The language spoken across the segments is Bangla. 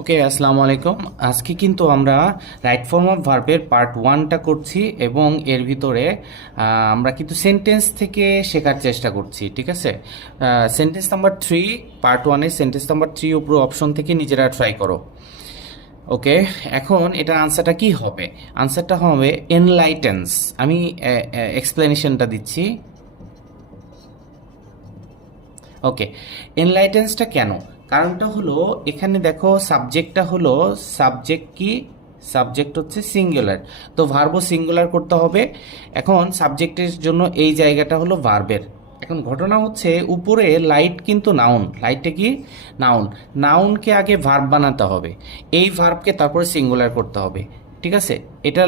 ওকে, আসসালামু আলাইকুম। আজকে কিন্তু আমরা রাইট ফর্ম অফ ভার্বের পার্ট ওয়ানটা করছি এবং এর ভিতরে আমরা কিন্তু সেন্টেন্স থেকে শেখার চেষ্টা করছি, ঠিক আছে? সেন্টেন্স নাম্বার থ্রি, পার্ট ওয়ানের সেন্টেন্স নাম্বার থ্রি উপর অপশন থেকে নিজেরা ট্রাই করো। ওকে, এখন এটার আনসারটা কি হবে? আনসারটা হবে এনলাইটেন্স। আমি এক্সপ্লেনেশনটা দিচ্ছি। ওকে, এনলাইটেন্সটা কেন? কারণটা হলো এখানে দেখো সাবজেক্টটা হলো সাবজেক্ট কি, সাবজেক্ট হচ্ছে সিঙ্গুলার, তো ভার্বও সিঙ্গুলার করতে হবে। এখন সাবজেক্টের জন্য এই জায়গাটা হলো ভার্বের। এখন ঘটনা হচ্ছে উপরে লাইট কিন্তু নাউন, লাইটটা কি নাউন, নাউনকে আগে ভার্ব বানাতে হবে, এই ভার্বকে তারপরে সিঙ্গুলার করতে হবে, ঠিক আছে? এটা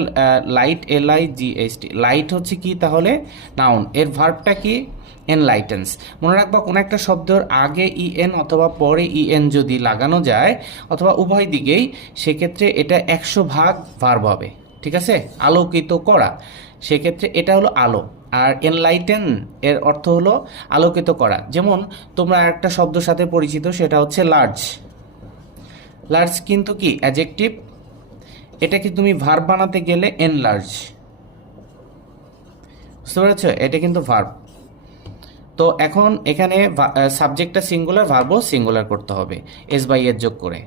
লাইট, LIGHT, লাইট হচ্ছে কি তাহলে নাউন, এর ভার্বটা কি এনলাইটেন্স। মনে রাখবা কোনো একটা শব্দের আগে ইএন অথবা পরে ইএন যদি লাগানো যায় অথবা উভয় দিকেই, সেক্ষেত্রে এটা 100 ভাগ ভার্ব হবে, ঠিক আছে? আলোকিত করা, সেক্ষেত্রে এটা হলো আলো। আর এনলাইটেন এর অর্থ হলো আলোকিত করা। যেমন তোমরা একটা শব্দের সাথে পরিচিত, সেটা হচ্ছে লার্জ। লার্জ কিন্তু কি অ্যাডজেক্টিভ, এটাকে তুমি ভার্ব বানাতে গেলে এনলার্জ, বুঝতে পেরেছো? এটা কিন্তু ভার্ব। তো এখন এখানে সাবজেক্টটা সিঙ্গুলার, ভার্বও সিঙ্গুলার করতে হবে এস বাই এর যোগ করে।